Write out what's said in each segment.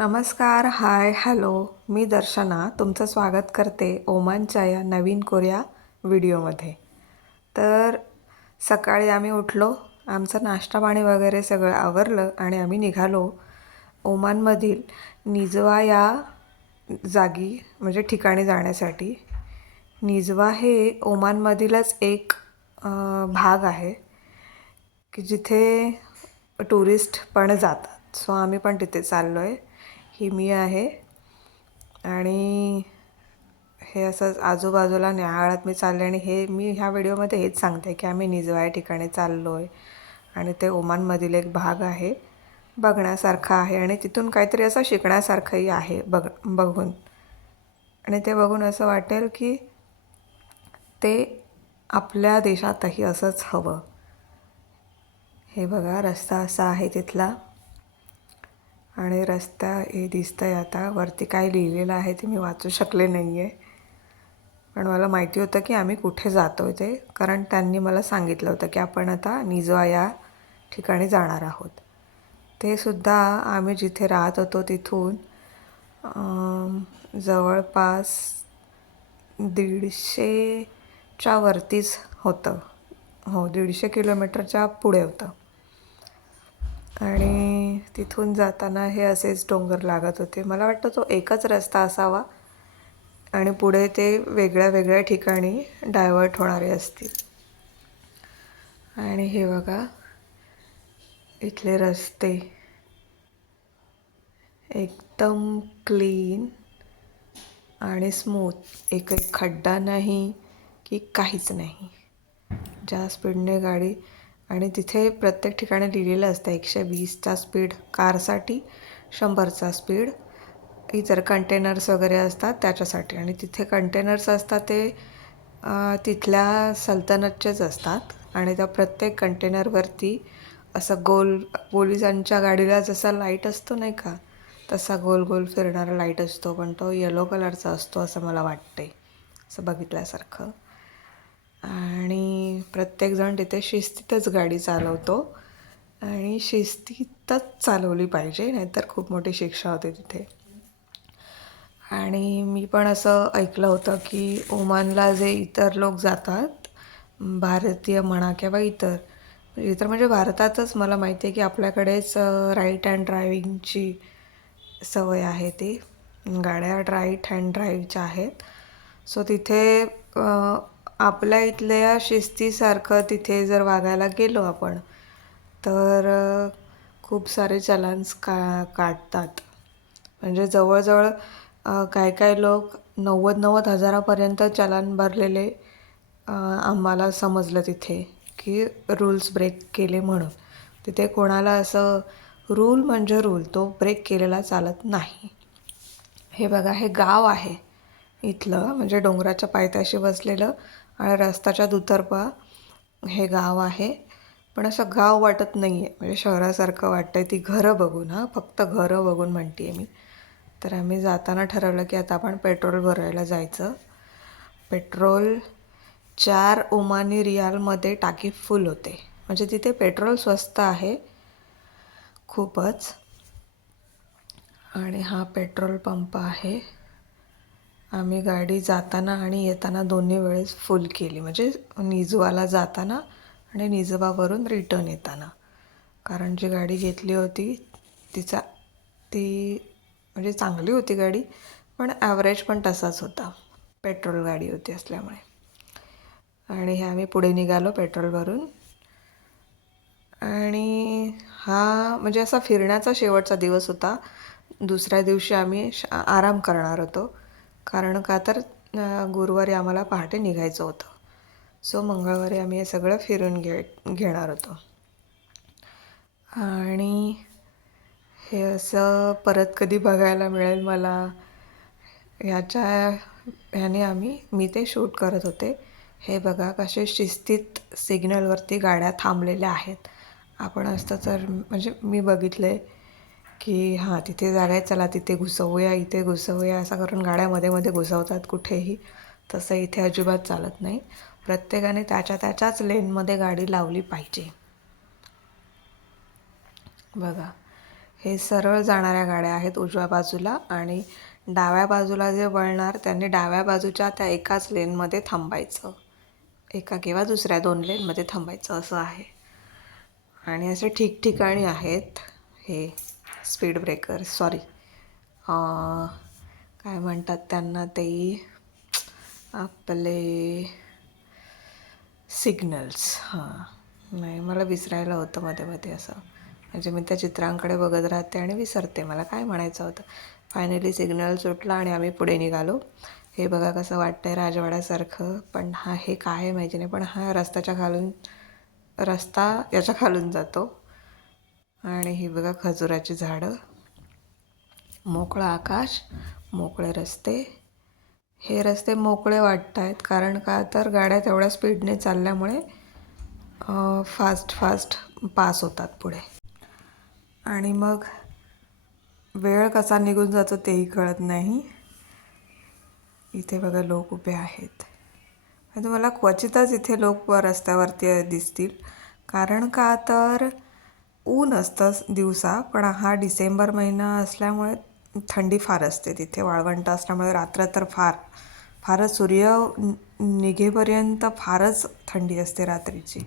नमस्कार, हाय, हॅलो. मी दर्शना तुमचं स्वागत करते ओमानच्या या नवीन कोरिया व्हिडिओमध्ये. तर सकाळी आम्ही उठलो, आमचं नाश्ता पाणी वगैरे सगळं आवरलं आणि आम्ही निघालो ओमानमधील निजवा या जागी म्हणजे ठिकाणी जाण्यासाठी. निजवा हे ओमानमधीलच एक भाग आहे की जिथे टुरिस्ट पण जातात. सो आम्ही पण तिथे चाललो आहे. ही मी आहे आणि हे असंच आजूबाजूला न्याहाळत मी चालले आणि हे मी ह्या व्हिडिओमध्ये हेच सांगते की आम्ही निजवा या ठिकाणी चाललो आहे आणि ते ओमानमधील एक भाग आहे, बघण्यासारखा आहे आणि तिथून काहीतरी असं शिकण्यासारखंही आहे बघून. आणि ते बघून असं वाटेल की ते आपल्या देशातही असंच हवं. हे बघा, रस्ता असा आहे तिथला आणि रस्ता हे दिसतंय. आता वरती काय लिहिलेलं आहे ते मी वाचू शकले नाही आहे, पण मला माहिती होतं की आम्ही कुठे जातो आहे ते, कारण त्यांनी मला सांगितलं होतं की आपण आता निजवा या ठिकाणी जाणार आहोत. ते सुद्धा आम्ही जिथे राहत होतो तिथून जवळपास 150च्या वरतीच होतं. हो, 150 किलोमीटरच्या पुढे होतं. आणि तिथून जाताना हे असेच डोंगर लागत होते. मला वाटतं तो एकच रस्ता असावा आणि पुढे ते वेगळ्या वेगळ्या ठिकाणी डायव्हर्ट होणारे असतील. आणि हे बघा, इथले रस्ते एकदम क्लीन आणि स्मूथ, एक खड्डा नाही की काहीच नाही. ज्या स्पीडने गाडी, आणि तिथे प्रत्येक ठिकाणी लिहिलेलं असतं 120चा स्पीड कारसाठी, 100चा स्पीड इतर कंटेनर्स वगैरे असतात त्याच्यासाठी. आणि तिथे कंटेनर्स असतात ते तिथल्या सल्तनतचेच असतात आणि त्या प्रत्येक कंटेनरवरती असं गोल, पोलिसांच्या गाडीला जसा लाईट असतो नाही का, तसा गोल गोल फिरणारा लाईट असतो, पण तो येलो कलरचा असतो असं मला वाटते, असं बघितल्यासारखं. आणि प्रत्येकजण तिथे शिस्तीतच गाडी चालवतो आणि शिस्तीतच चालवली पाहिजे, नाहीतर खूप मोठी शिक्षा होते तिथे. आणि मी पण असं ऐकलं होतं की ओमानला जे इतर लोक जातात, भारतीय म्हणा किंवा इतर म्हणजे भारतातच मला माहिती आहे की आपल्याकडेच राईट हँड ड्रायव्हिंगची सवय आहे. ती गाड्या राईट हँड ड्राईव्हच्या आहेत. सो तिथे आपल्या इथल्या शिस्तीसारखं तिथे जर वागायला गेलो आपण तर खूप सारे चलान्स काढतात. म्हणजे जवळजवळ काही काही लोक 90,000 हजारापर्यंत चलान भरलेले आम्हाला समजलं तिथे, की रूल्स ब्रेक केले म्हणून. तिथे कोणाला असं रूल म्हणजे रूल, तो ब्रेक केलेला चालत नाही. हे बघा, हे गाव आहे इथलं, म्हणजे डोंगराच्या पायथ्याशी बसलेलं आणि रस्त्याच्या दुतर्फा हे गाव आहे. पण असं गाव वाटत नाही आहे, म्हणजे शहरासारखं वाटतं आहे. ती घरं बघून, फक्त घरं बघून म्हणते आहे मी. तर आम्ही जाताना ठरवलं की आता आपण पेट्रोल भरायला जायचं. पेट्रोल 4 ओमानी रियालमध्ये टाकी फुल होते. म्हणजे तिथे पेट्रोल स्वस्त आहे खूपच. आणि हा पेट्रोल पंप आहे. आम्ही गाडी जाताना आणि येताना दोन्ही वेळेस फुल केली, म्हणजे निजवाला जाताना आणि निजवावरून रिटर्न येताना. कारण जी गाडी घेतली होती ती म्हणजे चांगली होती गाडी, पण ॲव्हरेज पण तसाच होता, पेट्रोल गाडी होती असल्यामुळे. आणि हे आम्ही पुढे निघालो पेट्रोल भरून. आणि हा म्हणजे असा फिरण्याचा शेवटचा दिवस होता. दुसऱ्या दिवशी आम्ही आराम करणार होतो, कारण का तर गुरुवारी आम्हाला पहाटे निघायचं होतं. सो मंगळवारी आम्ही हे सगळं फिरून घेणार होतो. आणि हे असं परत कधी बघायला मिळेल मला ह्याने मी ते शूट करत होते. हे बघा कसे शिस्तीत सिग्नलवरती गाड्या थांबलेल्या आहेत. आपण असतं तर म्हणजे मी बघितलं आहे की तिथे जागा आहे, चला तिथे घुसवूया, इथे घुसवूया, असं करून गाड्या मध्ये मध्ये घुसवतात कुठेही. तसं इथे अजिबात चालत नाही. प्रत्येकाने त्याच्याच लेनमध्ये गाडी लावली पाहिजे. बघा, हे सरळ जाणाऱ्या गाड्या आहेत उजव्या बाजूला, आणि डाव्या बाजूला जे वळणार त्यांनी डाव्या बाजूच्या त्या एकाच लेनमध्ये थांबायचं, एका किंवा दुसऱ्या 2 लेनमध्ये थांबायचं असं आहे. आणि असे ठिकठिकाणी आहेत हे स्पीड ब्रेकर, सॉरी काय म्हणतात त्यांना, ते आपले सिग्नल्स. नाही, मला विसरायला होतं मध्ये मध्ये असं, म्हणजे मी त्या चित्रांकडे बघत राहते आणि विसरते मला काय म्हणायचं होतं. फायनली सिग्नल सुटला आणि आम्ही पुढे निघालो. हे बघा कसं वाटतंय राजवाड्यासारखं, पण हे काय आहे माहिती नाही, पण हा रस्ता याच्या खालून जातो. आणि ही बघा खजुराची झाडं, मोकळं आकाश, मोकळे रस्ते. हे रस्ते मोकळे वाटत आहेत कारण का तर गाड्या तेवढ्या स्पीडने चालल्यामुळे फास्ट पास होतात पुढे. आणि मग वेळ कसा निघून जातो तेही कळत नाही. इथे बघा लोक उभे आहेत. तुम्हाला क्वचितच इथे लोक रस्त्यावरती दिसतील, कारण का तर ऊन असतं दिवसा, पण हा डिसेंबर महिना असल्यामुळे थंडी फार असते तिथे, वाळवंट असल्यामुळे रात्र तर फारच सूर्य निघेपर्यंत फारच थंडी असते रात्रीची.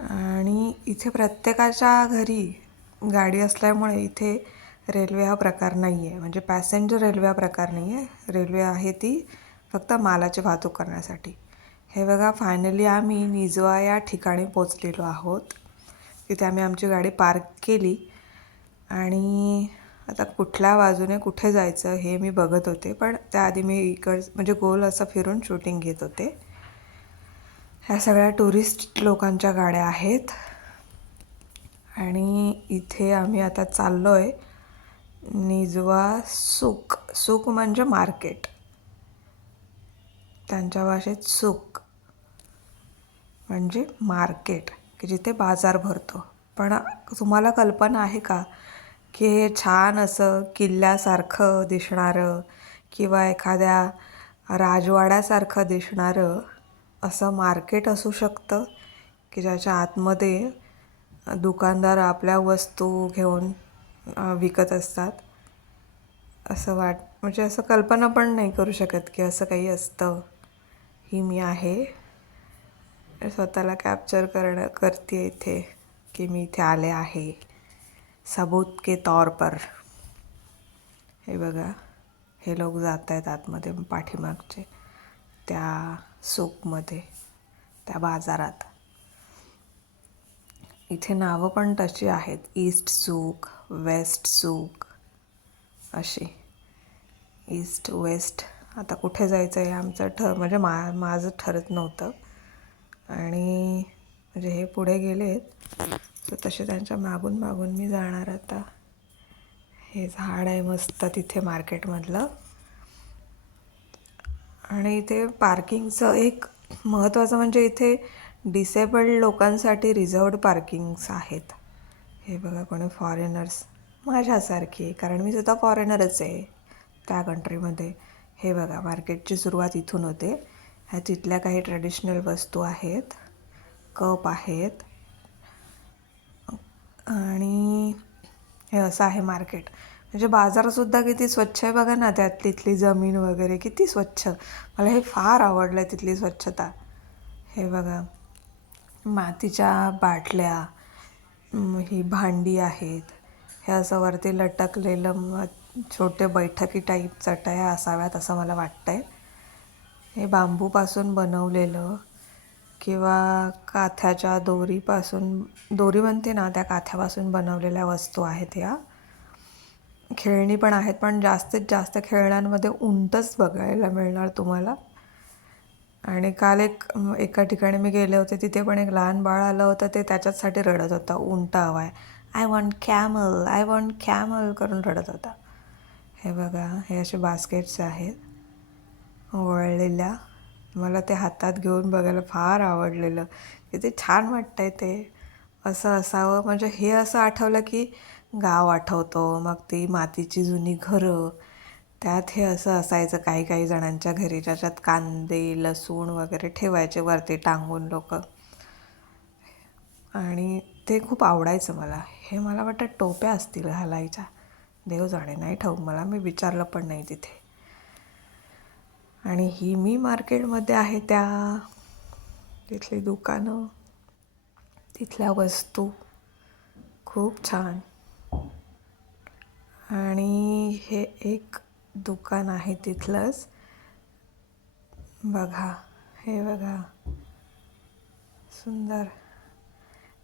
आणि इथे प्रत्येकाच्या घरी गाडी असल्यामुळे इथे रेल्वे हा प्रकार नाही आहे, म्हणजे पॅसेंजर रेल्वे हा प्रकार नाही आहे. रेल्वे आहे ती फक्त मालाची वाहतूक करण्यासाठी. हे बघा फायनली आम्ही निजवा या ठिकाणी पोचलेलो आहोत. तिथे आम्ही आमची गाडी पार्क केली आणि आता कुठल्या बाजूने कुठे जायचं हे मी बघत होते, पण त्याआधी मी म्हणजे गोल असं फिरून शूटिंग घेत होते. ह्या सगळ्या टुरिस्ट लोकांच्या गाड्या आहेत. आणि इथे आम्ही आता चाललो आहे निजवा सूक म्हणजे मार्केट, त्यांच्या भाषेत सूक म्हणजे मार्केट, की जिथे बाजार भरतो. पण तुम्हाला कल्पना आहे का की हे छान असं किल्ल्यासारखं दिसणारं किंवा एखाद्या राजवाड्यासारखं दिसणारं असं मार्केट असू शकतं, की ज्याच्या आतमध्ये दुकानदार आपल्या वस्तू घेऊन विकत असतात. असं म्हणजे असं कल्पना पण नाही करू शकत की असं काही असतं. ही मी आहे स्वतःला कॅप्चर करते इथे की मी इथे आले आहे सबूत के तौर पर. हे बघा, हे लोक जात आहेत आतमध्ये पाठीमागचे त्या सूकमध्ये, त्या बाजारात. इथे नावं पण तशी आहेत, ईस्ट सूक, वेस्ट सूक अशी. ईस्ट वेस्ट आता कुठे जायचं आहे आमचं म्हणजे माझं ठरत नव्हतं. आणि म्हणजे हे पुढे गेलेत तर तसे त्यांच्या मागून मी जाणार आता. हे झाड आहे मस्त तिथे मार्केटमधलं. आणि इथे पार्किंगचं एक महत्त्वाचं म्हणजे इथे डिसेबल्ड लोकांसाठी रिझर्वड पार्किंग्स आहेत. हे बघा, कोणी फॉरेनर्स माझ्यासारखी, कारण मी सुद्धा फॉरेनरच आहे त्या कंट्रीमध्ये. हे बघा, मार्केटची सुरुवात इथून होते. ह्या तिथल्या काही ट्रेडिशनल वस्तू आहेत, कप आहेत. आणि हे असं आहे मार्केट. म्हणजे बाजारसुद्धा किती स्वच्छ आहे बघा ना, त्यात तिथली जमीन वगैरे किती स्वच्छ. मला हे फार आवडलं आहे तिथली स्वच्छता. हे बघा, मातीच्या बाटल्या, ही भांडी आहेत. हे असं वरती लटकलेलं छोटे बैठकी टाईप चटया असाव्यात असं मला वाटतं आहे. हे बांबूपासून बनवलेलं किंवा काथ्याच्या दोरी बनते ना, त्या काथ्यापासून बनवलेल्या वस्तू आहेत ह्या. खेळणी पण आहेत, पण जास्तीत जास्त खेळण्यांमध्ये उंटच बघायला मिळणार तुम्हाला. आणि काल एका ठिकाणी मी गेले होते, तिथे पण एक लहान बाळ आलं होतं, ते त्याच्याचसाठी रडत होता, उंट हवा आहे, आय वॉन्ट कॅमल करून रडत होता. हे बघा, हे असे बास्केट्स आहेत वळलेल्या. मला ते हातात घेऊन बघायला फार आवडलेलं. किती छान वाटतं आहे ते. असं असावं, म्हणजे हे असं आठवलं की गाव आठवतो. मग ती मातीची जुनी घरं, त्यात हे असं असायचं काही जणांच्या घरी, ज्याच्यात कांदे लसूण वगैरे ठेवायचे वरती टांगून लोक. आणि ते खूप आवडायचं मला. हे मला वाटतं टोप्या असतील घालायच्या, देव जाणे, नाही ठाऊक मला, मी विचारलं पण नाही तिथे. आणि ही मी मार्केटमध्ये आहे त्या तिथली दुकानं, तिथल्या वस्तू खूप छान. आणि हे एक दुकान आहे तिथलंच बघा, हे बघा सुंदर.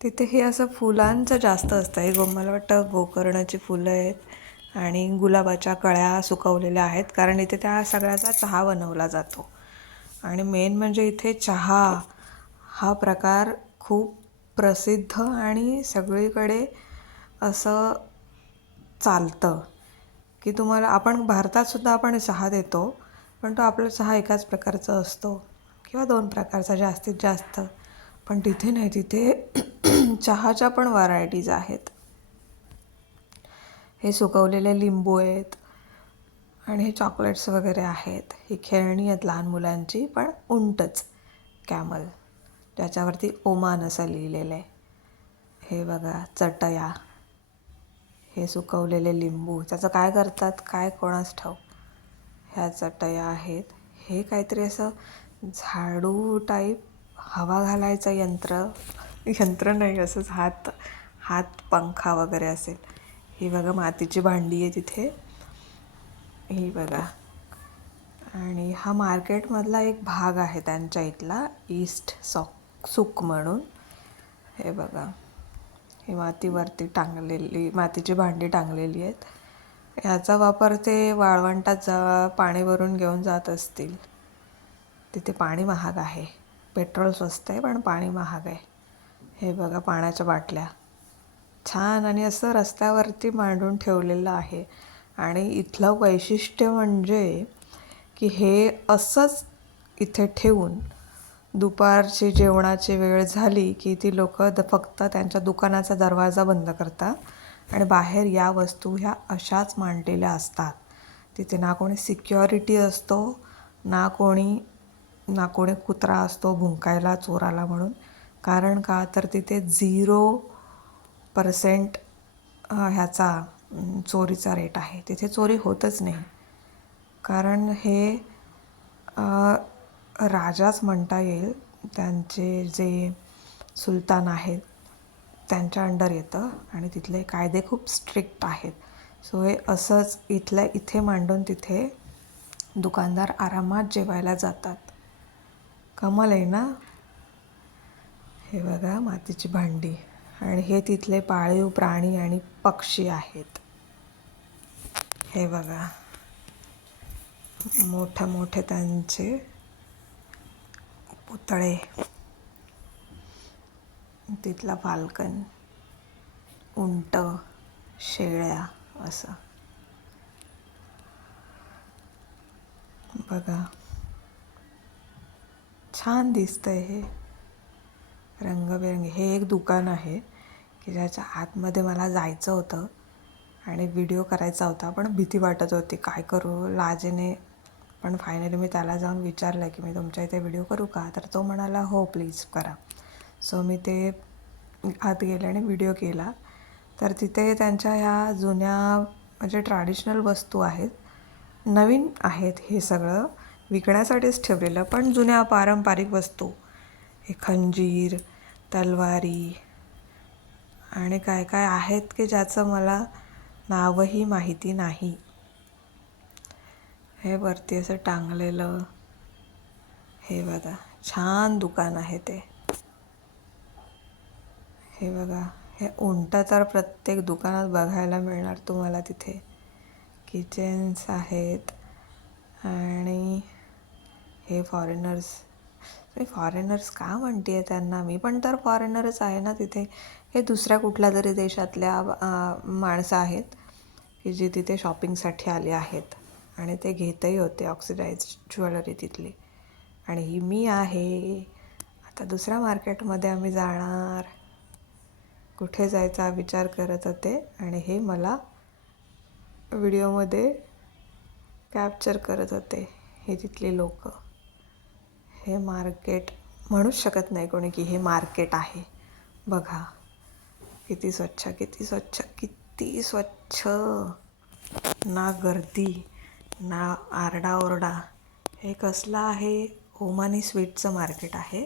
तिथे हे असं फुलांचं जास्त असतं. हे मला वाटतं गोकर्णाची फुलं आहेत आणि गुलाबाच्या कळ्या सुकवलेल्या आहेत, कारण इथे त्या सगळ्याचा चहा बनवला जातो. आणि मेन म्हणजे इथे चहा हा प्रकार खूप प्रसिद्ध आणि सगळीकडे असं चालतं की तुम्हाला, आपण भारतातसुद्धा आपण चहा देतो, पण तो आपला चहा एकाच प्रकारचा असतो किंवा 2 प्रकारचा जास्तीत जास्त. पण तिथे नाही, तिथे चहाच्या पण व्हरायटीज आहेत. हे सुकवलेले लिंबू आहेत आणि हे चॉकलेट्स वगैरे आहेत. ही खेळणी आहेत लहान मुलांची, पण उंटच कॅमल, ज्याच्यावरती ओमान असं लिहिलेलं आहे. हे बघा चटया, हे सुकवलेले लिंबू, त्याचं काय करतात काय कोणास ठाऊक. ह्या चटया आहेत. हे काहीतरी असं झाडू टाईप हवा घालायचं यंत्र नाही, असंच हात पंखा वगैरे असेल. ही बघा मातीची भांडी आहे तिथे, ही बघा. आणि हा मार्केटमधला एक भाग आहे त्यांच्या इथला, ईस्ट सुक म्हणून. हे बघा, ही मातीवरती टांगलेली मातीची भांडी टांगलेली आहेत. ह्याचा वापर ते वाळवंटात पाणी भरून घेऊन जात असतील. तिथे पाणी महाग आहे, पेट्रोल स्वस्त आहे पण पाणी महाग आहे. हे बघा पाण्याच्या बाटल्या छान, आणि असं रस्त्यावरती मांडून ठेवलेलं आहे. आणि इथलं वैशिष्ट्य म्हणजे की हे असंच इथे ठेवून दुपारची जेवणाची वेळ झाली की ती लोकं फक्त त्यांच्या दुकानाचा दरवाजा बंद करतात आणि बाहेर या वस्तू ह्या अशाच मांडलेल्या असतात. तिथे ना कोणी सिक्युरिटी असतो, ना कोणी कुत्रा असतो भुंकायला चोराला म्हणून. कारण का तर तिथे 0% ह्याचा चोरीचा रेट आहे. तिथे चोरी होतच नाही, कारण हे राजाच म्हणता येईल, त्यांचे जे सुलतान आहेत त्यांच्या अंडर येतं आणि तिथले कायदे खूप स्ट्रिक्ट आहेत. सो हे असंच इथल्या इथे मांडून तिथे दुकानदार आरामात जेवायला जातात. कमाल आहे ना. हे बघा मातीची भांडी, आणि हे तिथले पाळीव प्राणी आणि पक्षी आहेत. हे बघा मोठे त्यांचे पुतळे, तिथला फाल्कन, उंट, शेळ्या, असं बघा. छान दिसतंय हे रंगबेरंगी. हे एक दुकान आहे की ज्याच्या आतमध्ये मला जायचं होतं आणि व्हिडिओ करायचा होता, पण भीती वाटत होती काय करू लाजेने. पण फायनली मी त्याला जाऊन विचारलं की मी तुमच्या इथे व्हिडिओ करू का, तर तो म्हणाला हो प्लीज करा. सो मी ते आत गेले आणि व्हिडिओ केला. तर तिथे त्यांच्या ह्या जुन्या म्हणजे ट्रॅडिशनल वस्तू आहेत, नवीन आहेत, हे सगळं विकण्यासाठीच ठेवलेलं, पण जुन्या पारंपरिक वस्तू. हे खंजीर, तलवारी आणि काय काय आहेत की ज्याचं मला नावही माहिती नाही. हे वरती असं टांगलेलं, हे बघा छान दुकान आहे ते. हे बघा, हे उंट तर प्रत्येक दुकानात बघायला मिळणार तुम्हाला तिथे. किचन्स आहेत. आणि हे फॉरेनर्स, मी फॉरेनर्स का म्हणते आहे त्यांना, मी पण तर फॉरेनरच आहे ना तिथे. हे दुसऱ्या कुठल्या तरी देशातल्या माणसं आहेत की जे तिथे शॉपिंगसाठी आले आहेत आणि ते घेतही होते ऑक्सिडाइज्ड ज्वेलरी तिथली. आणि ही मी आहे. आता दुसऱ्या मार्केटमध्ये आम्ही जाणार, कुठे जायचा विचार करत होते आणि हे मला व्हिडिओमध्ये कॅप्चर करत होते हे तिथले लोक. हे मार्केट म्हणूच शकत नाही कोणी की हे मार्केट आहे. बघा किती स्वच्छ, किती स्वच्छ, किती स्वच्छ. ना गर्दी ना आरडाओरडा. हे कसलं आहे? ओमानी स्वीटचं मार्केट आहे.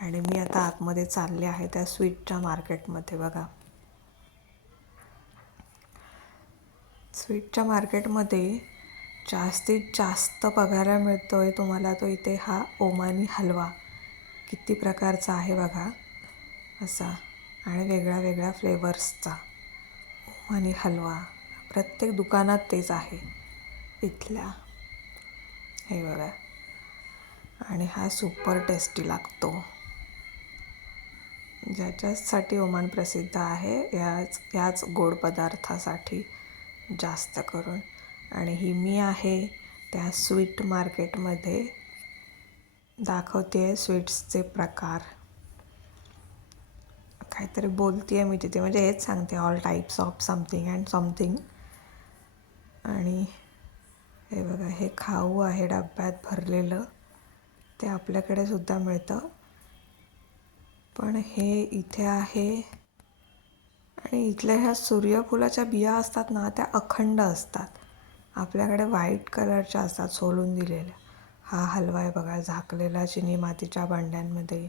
आणि मी आता आतमध्ये चालले आहे त्या स्वीटच्या मार्केटमध्ये. बघा, स्वीटच्या मार्केटमध्ये जास्तीत जास्त बघायला मिळतो आहे तुम्हाला तो इथे हा ओमानी हलवा. किती प्रकारचा आहे बघा असा, आणि वेगळ्या वेगळ्या फ्लेवर्सचा ओमानी हलवा. प्रत्येक दुकानात तेच आहे इथल्या. हे बघा, आणि हा सुपर टेस्टी लागतो. ज्याच्यासाठी ओमान प्रसिद्ध आहे याच गोड पदार्थासाठी जास्त करून. आणि ही मी आहे त्या स्वीट मार्केटमध्ये, दाखवते आहे स्वीट्सचे प्रकार. काहीतरी बोलते आहे मी तिथे, म्हणजे हेच सांगते all types of something and something. आणि हे बघा, हे खाऊ आहे डब्यात भरलेलं, ते आपल्याकडे सुद्धा मिळतं. पण हे इथे आहे. आणि इथल्या ह्या सूर्यफुलाच्या बिया असतात ना, त्या अखंड असतात. आपल्याकडे व्हाईट कलरच्या असतात, सोलून दिलेल्या. हा हलवा आहे बघा, झाकलेला चिनी मातीच्या भांड्यांमध्ये.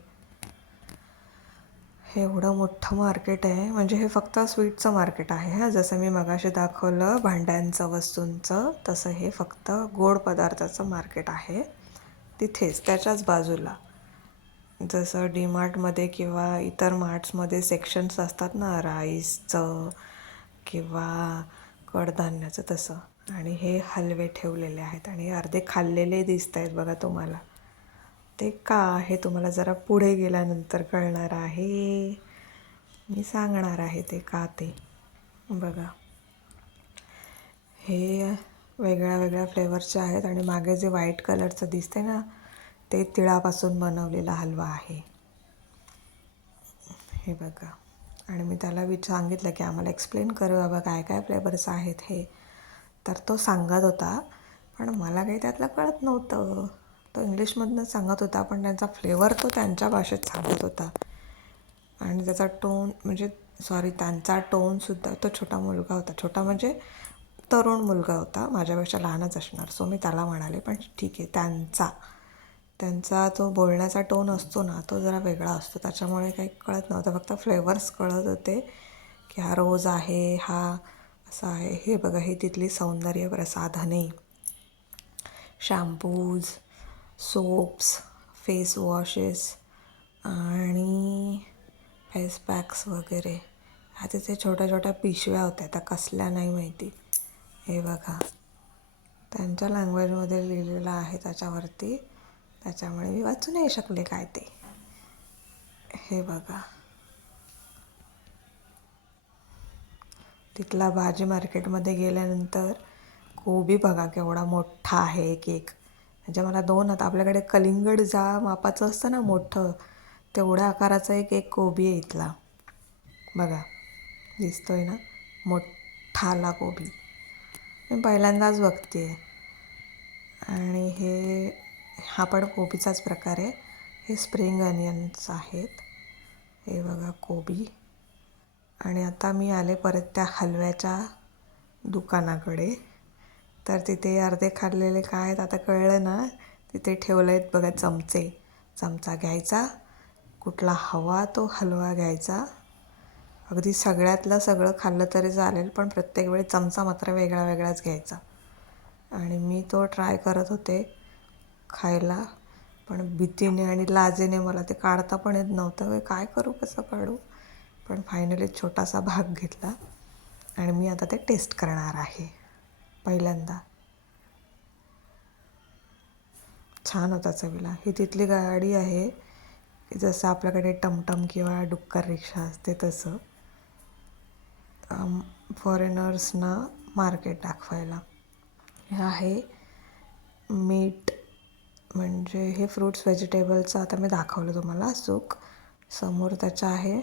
हे एवढं मोठं मार्केट आहे, म्हणजे हे फक्त स्वीटचं मार्केट आहे हा. जसं मी मगाशी दाखवलं भांड्यांचं, वस्तूंचं, तसं हे फक्त गोड पदार्थाचं मार्केट आहे. तिथेच त्याच्याच बाजूला, जसं डी मार्टमध्ये किंवा इतर मार्ट्समध्ये सेक्शन्स असतात ना राईसचं किंवा कडधान्याचं, तसं. आणि हे हलवे ठेवलेले आहेत आणि अर्धे खाल्लेले दिसत आहेत बघा तुम्हाला. ते का हे तुम्हाला जरा पुढे गेल्यानंतर कळणार आहे. मी सांगणार आहे ते का ते. बघा, हे वेगळ्या वेगळ्या फ्लेवरचे आहेत. आणि मागे जे व्हाईट कलरचं दिसते ना, ते तिळापासून बनवलेला हलवा आहे. हे बघा, आणि मी त्याला सांगितलं की आम्हाला एक्सप्लेन करू बाबा काय काय फ्लेवर्स आहेत हे. तर तो सांगत होता, पण मला काही त्यातलं कळत नव्हतं. तो इंग्लिशमधनं सांगत होता, पण त्यांचा फ्लेवर तो त्यांच्या भाषेत सांगत होता. आणि त्याचा टोन, म्हणजे त्यांचा टोनसुद्धा, तो छोटा मुलगा होता, छोटा म्हणजे तरुण मुलगा होता, माझ्यापेक्षा लहानच असणार. सो मी त्याला म्हणाले, पण ठीक आहे, त्यांचा जो बोलण्याचा टोन असतो ना, तो जरा वेगळा असतो, त्याच्यामुळे काही कळत नव्हतं. फक्त फ्लेवर्स कळत होते की हा रोज आहे, हा असा आहे. हे बघा, ही तिथली सौंदर्य प्रसाधने, शॅम्पूज, सोप्स, फेस वॉशेस आणि फेस पॅक्स वगैरे. ह्या तिथे छोट्या छोट्या पिशव्या होत्या, त्या कसल्या नाही माहिती. हे बघा, त्यांच्या लँग्वेजमध्ये लिहिलेलं आहे त्याच्यावरती, त्याच्यामुळे मी वाचू नाही शकले काय ते. हे बघा, तिथला भाजी मार्केटमध्ये गेल्यानंतर कोबी बघा केवढा मोठा आहे एक एक. म्हणजे मला दोन आता आपल्याकडे कलिंगड जा मापाचं असतं ना मोठं, तेवढ्या आकाराचा एक एक कोबी आहे इथला. बघा, दिसतोय ना मोठाला कोबी. मी पहिल्यांदाच बघते. आणि हा पण कोबीचाच प्रकार आहे. हे स्प्रिंग अनियन्स आहेत. हे बघा कोबी. आणि आता मी आले परत त्या हलव्याच्या दुकानाकडे. तर तिथे अर्धे खाल्लेले काय आहेत आता कळलं ना. तिथे ठेवले आहेत बघा चमचे. चमचा घ्यायचा, कुठला हवा तो हलवा घ्यायचा. अगदी सगळ्यातलं सगळं खाल्लं तरी चालेल, पण प्रत्येक वेळी चमचा मात्र वेगळा वेगळाच घ्यायचा. आणि मी तो ट्राय करत होते खायला, पण भीतीने आणि लाजेने मला ते काढता पण येत नव्हतं. काय करू, कसं काढू. पण फायनली छोटासा भाग घेतला आणि मी आता ते टेस्ट करणार आहे पहिल्यांदा. छान होता चवीला. ही तिथली गाडी आहे की जसं आपल्याकडे टमटम किंवा डुक्कर रिक्षा असते तसं, फॉरेनर्सना मार्केट दाखवायला. हे आहे मीट, म्हणजे हे फ्रूट्स व्हेजिटेबलचं आता मी दाखवलं तुम्हाला सूक. समोर त्याच्या आहे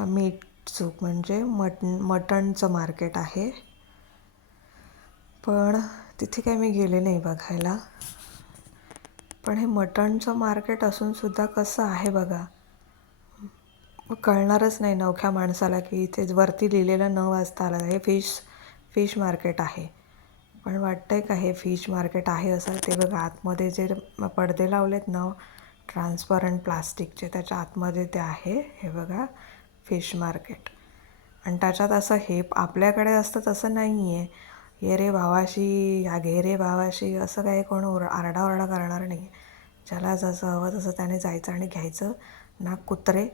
मीट सूप, म्हणजे मटणचं मार्केट आहे. पण तिथे काय मी गेले नाही बघायला. पण हे मटणचं मार्केट असूनसुद्धा कसं आहे बघा, मग कळणारच नाही नवख्या माणसाला की इथे वरती लिहिलेलं न वाचता आलं हे फिश मार्केट आहे. पण वाटतंय का हे फिश मार्केट आहे असं? ते बघा आतमध्ये जे पडदे लावलेत ना ट्रान्सपरंट प्लास्टिकचे, त्याच्या आतमध्ये ते आहे. हे बघा फिश मार्केट. आणि त्याच्यात असं हे आपल्याकडे असतं तसं नाही आहे. ये रे भावाशी या घे रे भावाशी असं काही कोण आरडाओरडा करणार नाही. ज्याला जसं हवं तसं त्याने जायचं आणि घ्यायचं. ना कुत्रे,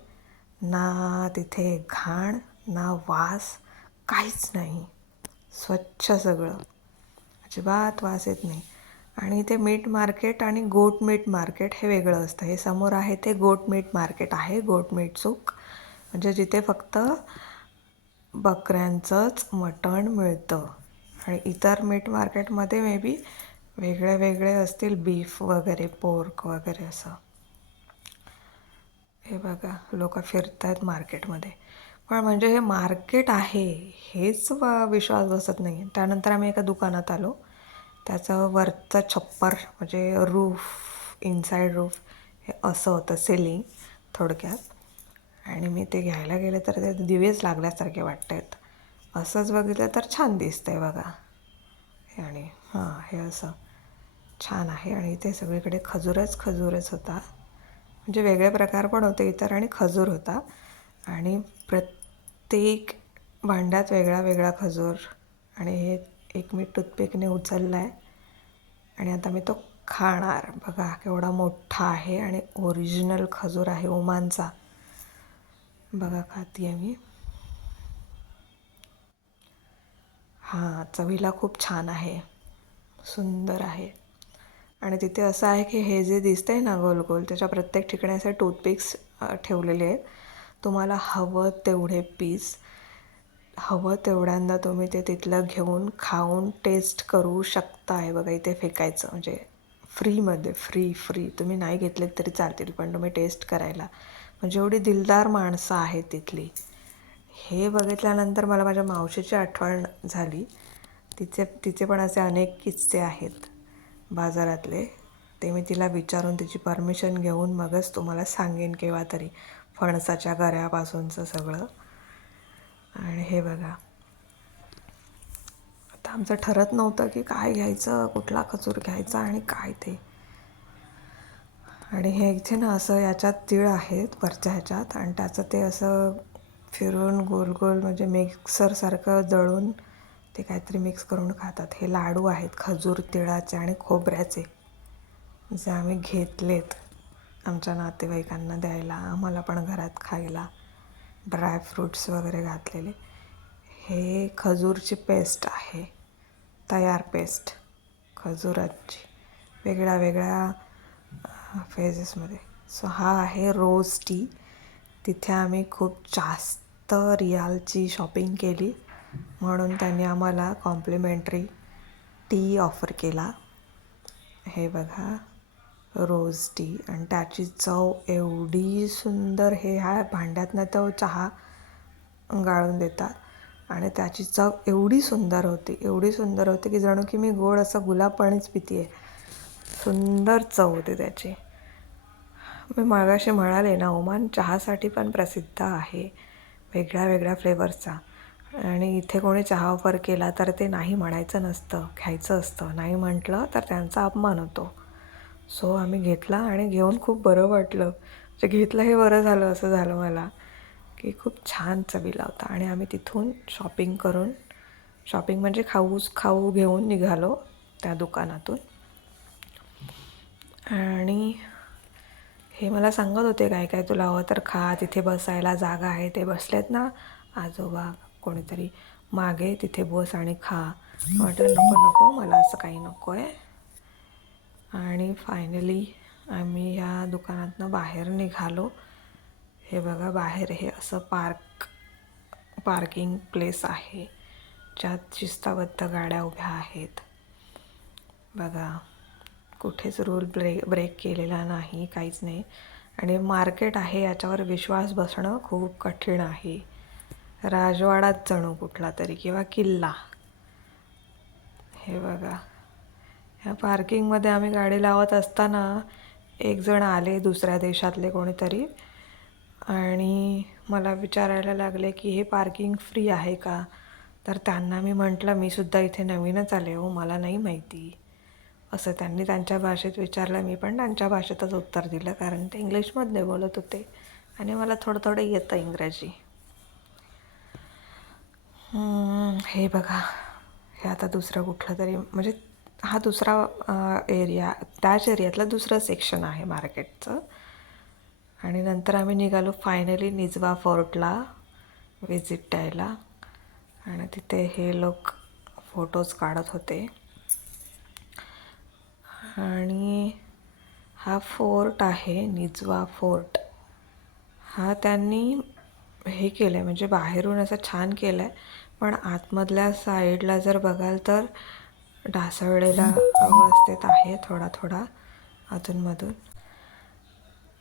ना तिथे घाण, ना वास, काहीच नाही. स्वच्छ सगळं, अजिबात वास येत नाही. आणि ते मीट मार्केट आणि गोट मीट मार्केट हे वेगळं असतं. हे समोर आहे ते गोट मीट मार्केट आहे, गोट मीट चूक, म्हणजे जिथे फक्त बकऱ्यांचंच मटण मिळतं. आणि इतर मीट मार्केटमध्ये मे बी वेगळे वेगळे असतील, बीफ वगैरे, पोर्क वगैरे असं. हे बघा लोक फिरत आहेत मार्केटमध्ये. पण म्हणजे हे मार्केट आहे हेच विश्वास बसत नाही. त्यानंतर आम्ही एका दुकानात आलो. त्याचं वरचं छप्पर म्हणजे रूफ, इनसाईड रूफ हे असं होतं, सिलिंग थोडक्यात. आणि मी ते घ्यायला गेले तर ते दिवेच लागल्यासारखे वाटत आहेत. असंच बघितलं तर छान दिसतंय बघा. आणि हां हे असं छान आहे. आणि इथे सगळीकडे खजूरच होता. म्हणजे वेगळे प्रकार पण होते इतर, आणि खजूर होता. आणि प्रत्येक भांड्यात वेगळा वेगळा खजूर. आणि हे एक मी टूथपिकने उचलला आहे आणि आता मी तो खाणार. बघा केवढा मोठा आहे आणि ओरिजिनल खजूर आहे ओमानचा. बघा खाते आहे मी. हां चवीला खूप छान आहे, सुंदर आहे. आणि तिथे असं आहे की हे जे दिसतंय ना गोल गोल, त्याच्या प्रत्येक ठिकाणी असे टूथपिक्स ठेवलेले आहेत. तुम्हाला हवं तेवढे पीस, हवं तेवढ्यांदा तुम्ही ते तिथलं घेऊन खाऊन टेस्ट करू शकता. आहे बघा इथे फेकायचं, म्हणजे फ्रीमध्ये, फ्री तुम्ही नाही घेतलेत तरी चालतील, पण तुम्ही टेस्ट करायला. म्हणजे एवढी दिलदार माणसं आहेत तिथली. हे बघितल्यानंतर मला माझ्या मावशीची आठवण झाली. तिचे पण असे अनेक किस्से आहेत बाजारातले. ते मी तिला विचारून तिची परमिशन घेऊन मगच तुम्हाला सांगेन केव्हा तरी, फणसाच्या गऱ्यापासूनचं सगळं. आणि हे बघा आता आमचं ठरत नव्हतं की काय घ्यायचं, कुठला खजूर घ्यायचा आणि काय ते. आणि हे इथे ना असं याच्यात तीळ आहेत वरच्या ह्याच्यात, आणि त्याचं ते असं फिरून गोल गोल म्हणजे मिक्सरसारखं दळून ते काहीतरी मिक्स करून खातात. हे लाडू आहेत खजूर, तिळाचे आणि खोबऱ्याचे, जे आम्ही घेतलेत आमच्या नातेवाईकांना द्यायला, आम्हाला पण घरात खायला, ड्रायफ्रूट्स वगैरे घातलेले. हे खजूरची पेस्ट आहे, तयार पेस्ट खजुराची, वेगळ्या वेगळ्या फेजेसमध्ये. सो हा आहे रोज टी. तिथे आम्ही खूप जास्त रियालची शॉपिंग केली, म्हणून त्यांनी आम्हाला कॉम्प्लिमेंटरी टी ऑफर केला. हे बघा रोज टी, आणि त्याची चव एवढी सुंदर. हे ह्या भांड्यातनं तो चहा गाळून देतात आणि त्याची चव एवढी सुंदर होती की जणू की मी गोड असं गुलाब पाणीच पिते आहे. सुंदर चव होते त्याची. मी मागाशी म्हणाले ना, ओमान चहासाठी पण प्रसिद्ध आहे, वेगळ्या वेगळ्या फ्लेवर्सचा. आणि इथे कोणी चहा ऑफर केला तर ते नाही म्हणायचं नसतं, घ्यायचं असतं. नाही म्हटलं तर त्यांचा अपमान होतो. सो आम्ही घेतला आणि घेऊन खूप बरं वाटलं. म्हणजे घेतलं हे बरं झालं असं झालं मला, की खूप छान चवीला होता. आणि आम्ही तिथून शॉपिंग म्हणजे खाऊ घेऊन निघालो त्या दुकानातून. आणि हे मला सांगत होते काय काय तुला हवं तर खा, तिथे बसायला जागा आहे. ते बसलेत ना आजोबा कोणीतरी मागे, तिथे बस आणि खा. म्हटलं नको मला असं काही नको आहे. आणि फायनली आम्ही ह्या दुकानातनं बाहेर निघालो. हे बघा बाहेर हे असं पार्किंग प्लेस आहे, ज्यात शिस्ताबद्ध गाड्या उभ्या आहेत. बघा कुठेच रूल ब्रेक केलेला नाही, काहीच नाही. आणि मार्केट आहे याच्यावर विश्वास बसणं खूप कठीण आहे. राजवाडाच जणू कुठला तरी, किंवा किल्ला. हे बघा ह्या पार्किंगमध्ये आम्ही गाडी लावत असताना एक जण आले दुसऱ्या देशातले कोणीतरी, आणि मला विचारायला लागले की हे पार्किंग फ्री आहे का. तर त्यांना मी म्हटलं मी सुद्धा इथे नवीनच आले हो, मला नाही माहिती. असं त्यांनी त्यांच्या भाषेत विचारलं, मी पण त्यांच्या भाषेतच उत्तर दिलं कारण ते इंग्लिशमधले बोलत होते आणि मला थोडं थोडं येतं इंग्रजी. हे बघा, हे आता दुसरं कुठलं तरी म्हणजे हा दुसरा एरिया, त्याच एरियातलं दुसरं सेक्शन आहे मार्केटचं. आणि नंतर आम्ही निघालो फायनली निझवा फोर्टला विजिट द्यायला. आणि तिथे हे लोक फोटोज काढत होते. आणि हा फोर्ट आहे निझवा फोर्ट. हा त्यांनी हे केलं आहे म्हणजे बाहेरून असं छान केलं आहे, पण आतमधल्या साईडला जर बघाल तर ढासळलेला अवस्थेत आहे थोडा थोडा अधूनमधून.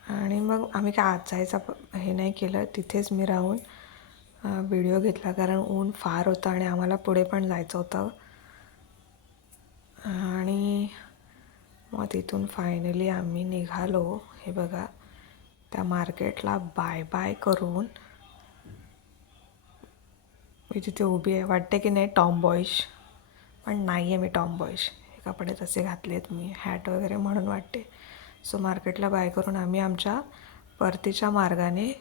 आणि मग आम्ही काय आत जायचा हे नाही केलं, तिथेच मी राहून व्हिडिओ घेतला कारण ऊन फार होतं आणि आम्हाला पुढे पण जायचं होतं. आणि मग तिथून फायनली आम्ही निघालो. हे बघा, त्या मार्केटला बाय बाय करून मी तिथे उभी आहे. वाटते की नाही टॉम बॉईश, पण नाही आहे मी टॉम बॉईश. हे कपडे तसे घातले आहेत मी, हॅट वगैरे म्हणून वाटते. सो मार्केटला बाय करून आम्ही आमच्या परतीच्या मार्गाने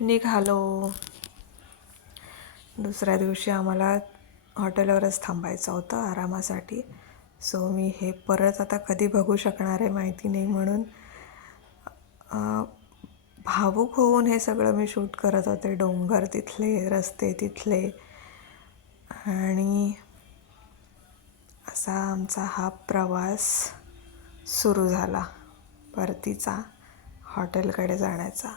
निघालो. दुसऱ्या दिवशी आम्हाला हॉटेलवरच थांबायचं होतं आरामासाठी. सो मी हे परत आता कधी बघू शकणार आहे माहिती नाही, म्हणून भावूक होऊन हे सगळं मी शूट करत होते. डोंगर तिथले, रस्ते तिथले, आणि असा आमचा हा प्रवास सुरू झाला परतीचा हॉटेलकडे जाण्याचा.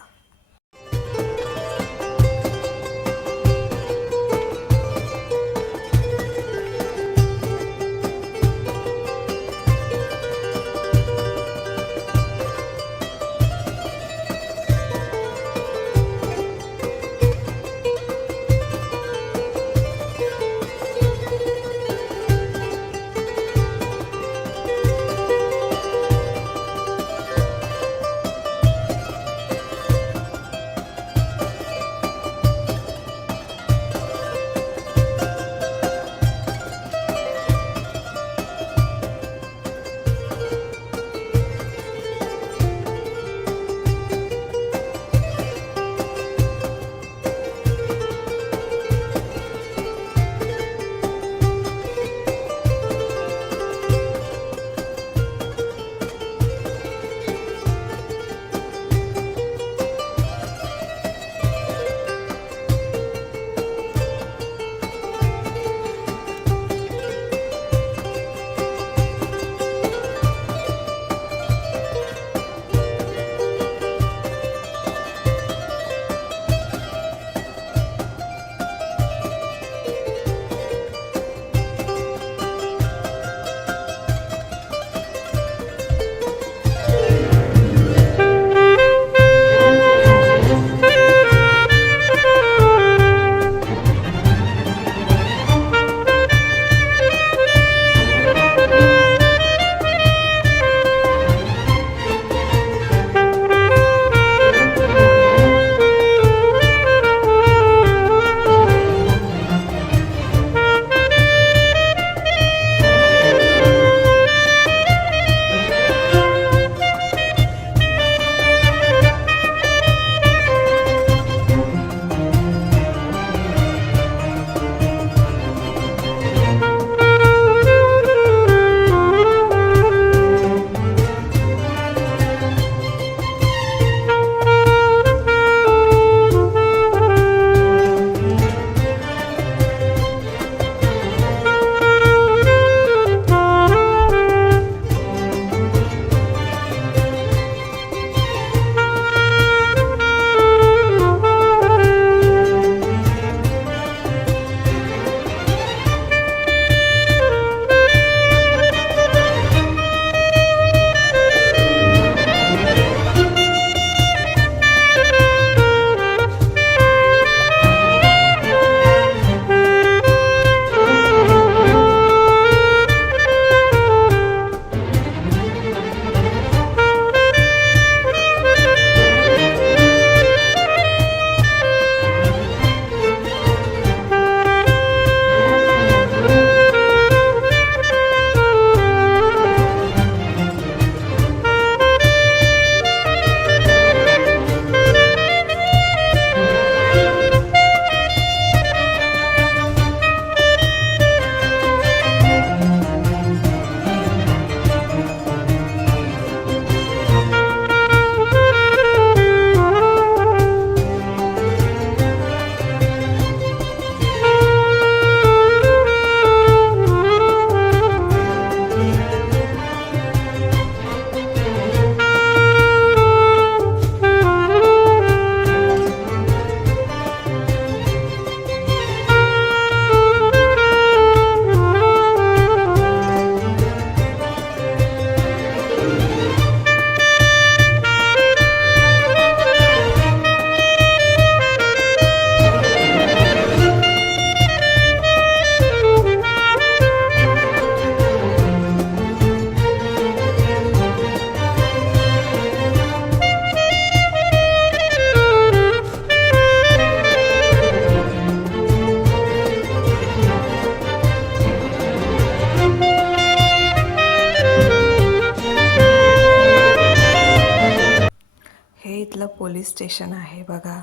पोलीस स्टेशन आहे बघा.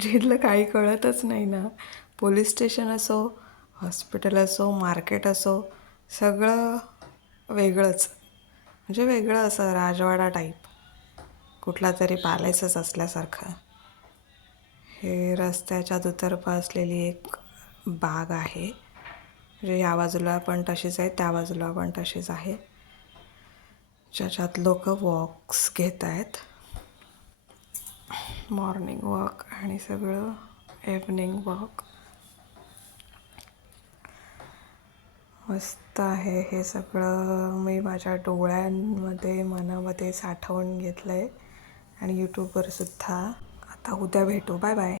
जिथलं काही कळतच नाही ना. पोलीस स्टेशन असो, हॉस्पिटल असो, मार्केट असो, सगळं वेगळंच. म्हणजे वेगळं असं राजवाडा टाईप, कुठला तरी पॅलेसच असल्यासारखं. हे रस्त्याच्या दुतर्फा असलेली एक बाग आहे. म्हणजे या बाजूला पण तशीच आहे, त्या बाजूला पण तशीच आहे, ज्याच्यात लोक वॉक्स घेत आहेत. मॉर्निंग वॉक आणि सगळं इव्हनिंग वॉक. मस्त आहे हे सगळं. मी माझ्या डोळ्यांमध्ये मनामध्ये साठवून घेतलं आहे आणि यूट्यूबवर सुद्धा. आता उद्या भेटू. Bye bye.